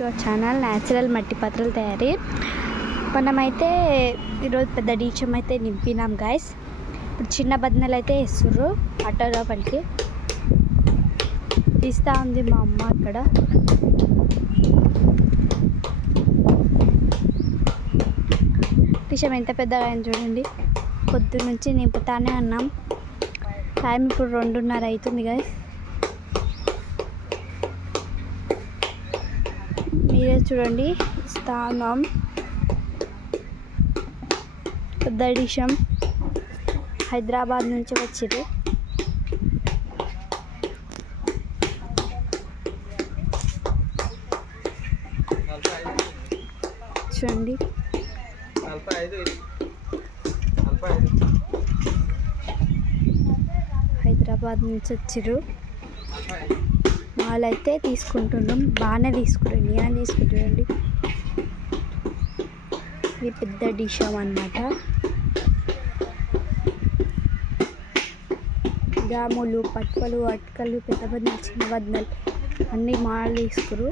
To our channel natural మట్టి పాత్రల తయారీ. మనమైతే ఈరోజు పెద్ద డీచం అయితే నింపినాం గైస్. ఇప్పుడు చిన్న బద్దనలు అయితే వేస్తుర్రు అట్ట లోపలికి తీస్తూ ఉంది మా అమ్మ. అక్కడ డీచం ఎంత పెద్దగా అయింది చూడండి. పొద్దు నుంచి నింపుతానే ఉన్నాం. టైం ఇప్పుడు 2:30 అవుతుంది గైస్. మీరే చూడండి, ఇస్తా ఉన్నాం. పెద్ద డిషం హైదరాబాద్ నుంచి వచ్చింది. చూడండి, హైదరాబాద్ నుంచి వచ్చిర్రు. వాళ్ళైతే తీసుకుంటున్నాం, బాగానే తీసుకుంటారు, నేను తీసుకుంటానండి. ఇది పెద్ద డిషం అన్నమాట. జాములు, పట్టుకలు, అటుకలు, పెద్ద బద్దలు, చిన్న బద్దలు అన్నీ మాడలు తీసుకురు.